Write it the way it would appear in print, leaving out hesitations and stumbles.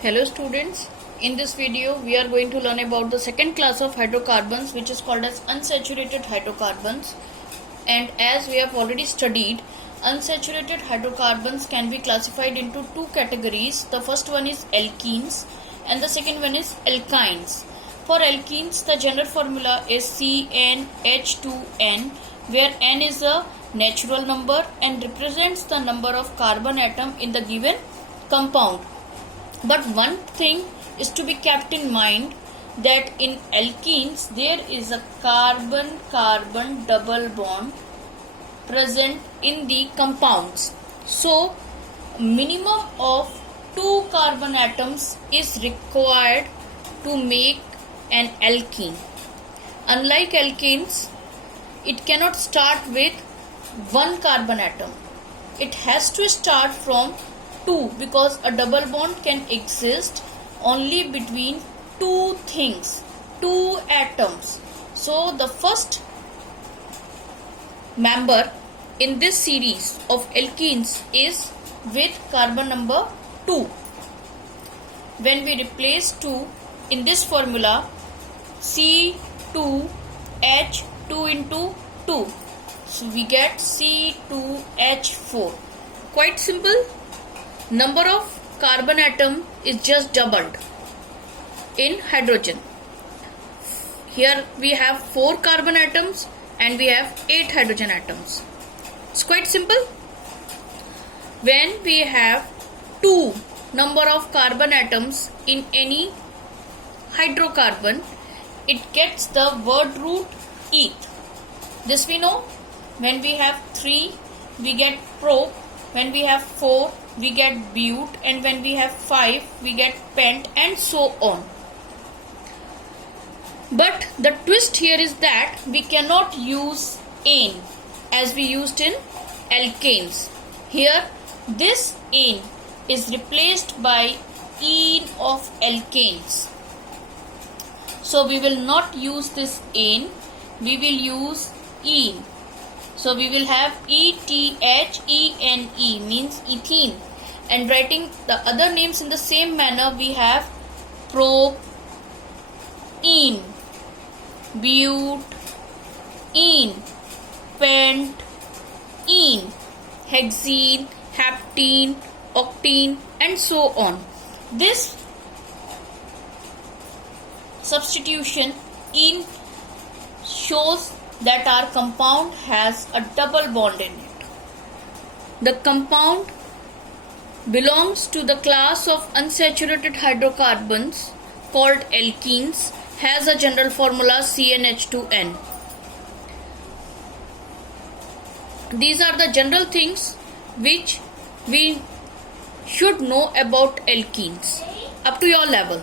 Hello students, in this video we are going to learn about the second class of hydrocarbons, which is called as unsaturated hydrocarbons. And as we have already studied, unsaturated hydrocarbons can be classified into two categories. The first one is alkenes and the second one is alkynes. For alkenes, the general formula is CnH2n, where n is a natural number and represents the number of carbon atom in the given compound. But one thing is to be kept in mind, that in alkenes there is a carbon-carbon double bond present in the compounds. So minimum of 2 carbon atoms is required to make an alkene. Unlike alkenes, it cannot start with 1 carbon atom. It has to start from 2, because a double bond can exist only between two things, two atoms. So the first member in this series of alkenes is with carbon number 2. When we replace 2 in this formula, C2H2 into 2, so we get C2H4. Quite simple. Number of carbon atom is just doubled in hydrogen. Here we have 4 carbon atoms and we have 8 hydrogen atoms. It's quite simple. When we have 2 number of carbon atoms in any hydrocarbon, it gets the word root eth. This we know. When we have 3, we get prop. When we have 4, we get but, and when we have 5, we get pent, and so on. But the twist here is that we cannot use ane as we used in alkanes. Here this ane is replaced by ene of alkanes. So we will not use this ane, we will use ene. So we will have ETHENE, means ethene. And writing the other names in the same manner, we have propene, butene, pentene, hexene, heptene, octene, and so on. This substitution in shows that our compound has a double bond in it. The compound belongs to the class of unsaturated hydrocarbons called alkenes, has a general formula CnH2n. These are the general things which we should know about alkenes up to your level.